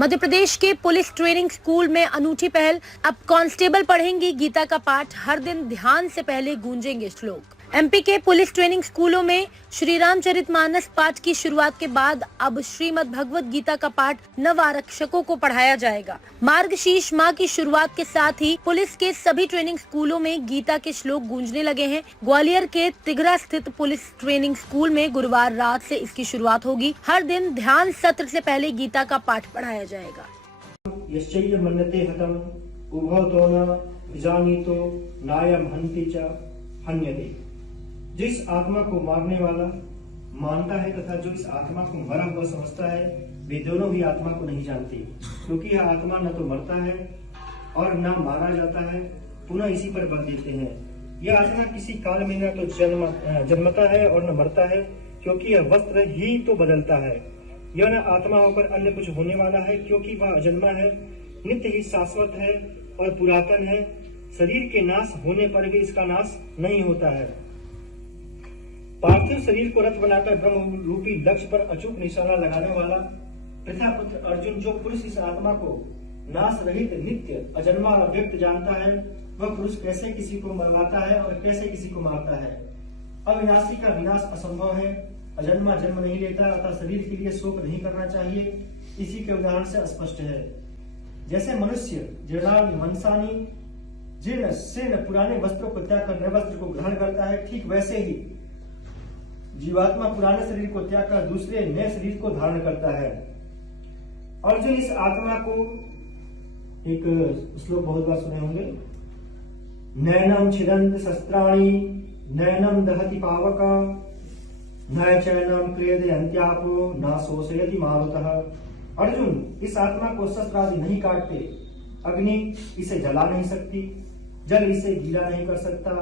मध्य प्रदेश के police training school में अनूठी पहल, अब कांस्टेबल पढ़ेंगी गीता का पाठ, हर दिन ध्यान से पहले गूंजेंगे श्लोक। एमपी के पुलिस ट्रेनिंग स्कूलों में श्री रामचरितमानस पाठ की शुरुआत के बाद अब श्रीमद् भगवत गीता का पाठ नव आरक्षकों को पढ़ाया जाएगा। मार्गशीर्ष माह की शुरुआत के साथ ही पुलिस के सभी ट्रेनिंग स्कूलों में गीता के श्लोक गूंजने लगे हैं। ग्वालियर के तिघरा स्थित पुलिस ट्रेनिंग स्कूल में गुरुवार रात से इसकी शुरुआत होगी। हर दिन ध्यान सत्र से पहले गीता का पाठ पढ़ाया जाएगा। यश्चैव मन्यते हतम् उभौ तो न विजानीतो नायम हन्ति च हन्यते। जिस आत्मा को मारने वाला मानता है तथा जो इस आत्मा को मरा हुआ समझता है, वे दोनों भी आत्मा को नहीं जानते, क्योंकि यह आत्मा न तो मरता है और न मारा जाता है, पुनः इसी पर बल देते हैं। यह आत्मा किसी काल में न तो जन्मता है और न मरता है, क्योंकि यह वस्त्र ही तो बदलता है। यह न आत्मा होकर अन्य कुछ होने वाला है, क्योंकि वह अजन्मा है, नित्य ही शाश्वत है और पुरातन है। शरीर के नाश होने पर भी इसका नाश नहीं होता है। पार्थिव शरीर को रथ बनाकर ब्रह्म रूपी लक्ष्य पर अचूक निशाना लगाने वाला प्रथापुत्र अर्जुन, जो पुरुष इस आत्मा को नाश रहित नित्य अजन्मा व्यक्त जानता है, वह पुरुष कैसे किसी को मरवाता है और कैसे किसी को मारता है। अविनाशी का विनाश असंभव है। अजन्मा जन्म नहीं लेता, अतः शरीर के लिए शोक नहीं करना चाहिए। इसी के उदाहरण से स्पष्ट है। जैसे मनुष्य जीर्णानि मनसानि जीर्ण से पुराने वस्त्रों को त्याग कर नए वस्त्र को ग्रहण करता है, ठीक वैसे ही जीवात्मा पुराने शरीर को त्याग कर दूसरे नए शरीर को धारण करता है। अर्जुन इस आत्मा को, एक श्लोक बहुत बार सुने होंगे, नैनम छिदन्ति शस्त्राणि नैनम दहति पावका न चैनम क्लेदयन्त्यापो न शोषयति मारुतः। अर्जुन, इस आत्मा को शस्त्र आदि नहीं काटते, अग्नि इसे जला नहीं सकती, जल इसे गीला नहीं कर सकता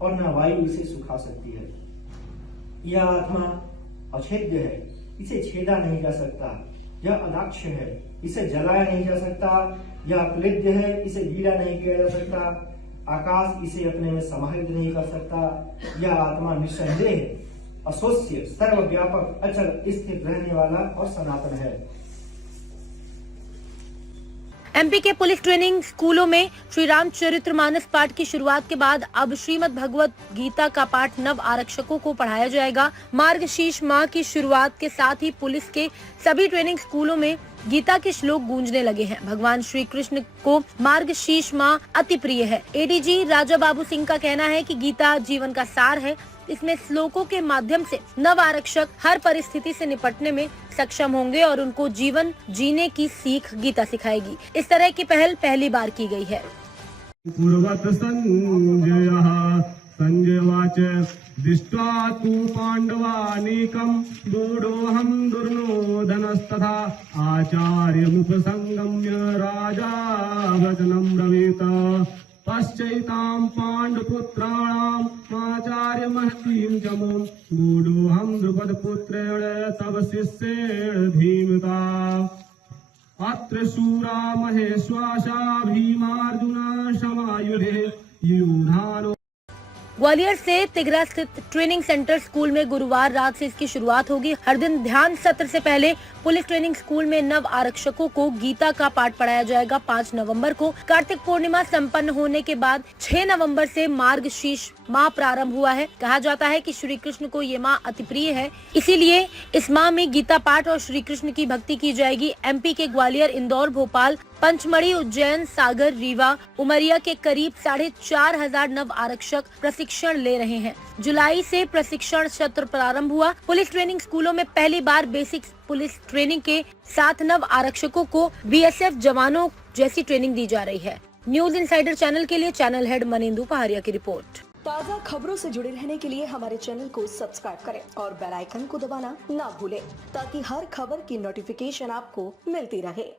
और न वायु इसे सुखा सकती है। यह आत्मा अछेद्य है, इसे छेदा नहीं जा सकता। यह अदाक्ष है, इसे जलाया नहीं जा सकता। यह अक्लेद्य है, इसे गीला नहीं किया जा सकता। आकाश इसे अपने में समाहित नहीं कर सकता। यह आत्मा निस्संदेह अशोष्य, सर्वव्यापक, अचल, स्थिर रहने वाला और सनातन है। एमपी के पुलिस ट्रेनिंग स्कूलों में श्री रामचरितमानस पाठ की शुरुआत के बाद अब श्रीमद् भगवत गीता का पाठ नव आरक्षकों को पढ़ाया जाएगा। मार्गशीर्ष माह की शुरुआत के साथ ही पुलिस के सभी ट्रेनिंग स्कूलों में गीता के श्लोक गूंजने लगे हैं। भगवान श्री कृष्ण को मार्गशीर्ष माह अति प्रिय है। एडीजी राजा बाबू सिंह का कहना है कि गीता जीवन का सार है। इसमें श्लोकों के माध्यम से नव आरक्षक हर परिस्थिति से निपटने में सक्षम होंगे और उनको जीवन जीने की सीख गीता सिखाएगी। इस तरह की पहल पहली बार की गई है। संजय वाच दृष्ट्वा तु पांडवानीकं दूढोऽहं दुर्योधनस्तथा आचार्यमुपसंगम्य राजा वचनं ब्रवीत। पश्चैतां पाण्डुपुत्राणाम् आचार्य महतीं च मां गूढोऽहं द्रुपदपुत्रेण तव शिष्येण धीमता। अत्र शूरा महेश्वासा भीमार्जुना समायुधे युधानो। ग्वालियर से तिघरा स्थित ट्रेनिंग सेंटर स्कूल में गुरुवार रात से इसकी शुरुआत होगी। हर दिन ध्यान सत्र से पहले पुलिस ट्रेनिंग स्कूल में नव आरक्षकों को गीता का पाठ पढ़ाया जाएगा। 5 नवंबर को कार्तिक पूर्णिमा संपन्न होने के बाद 6 नवंबर से मार्गशीर्ष माह प्रारंभ हुआ है। कहा जाता है कि श्री कृष्ण को ये माह अति प्रिय है, इसीलिए इस माह में गीता पाठ और श्री कृष्ण की भक्ति की जाएगी। एमपी के ग्वालियर, इंदौर, भोपाल, पंचमढ़ी, उज्जैन, सागर, रीवा, उमरिया के करीब 4,500 नव आरक्षक प्रशिक्षण ले रहे हैं। जुलाई से प्रशिक्षण सत्र प्रारंभ हुआ। पुलिस ट्रेनिंग स्कूलों में पहली बार बेसिक पुलिस ट्रेनिंग के साथ नव आरक्षकों को बीएसएफ जवानों जैसी ट्रेनिंग दी जा रही है। न्यूज इनसाइडर चैनल के लिए चैनल हेड मनिंदु पहाड़िया की रिपोर्ट। ताज़ा खबरों से जुड़े रहने के लिए हमारे चैनल को सब्सक्राइब करें और बेल आइकन को दबाना ना भूलें, ताकि हर खबर की नोटिफिकेशन आपको मिलती रहे।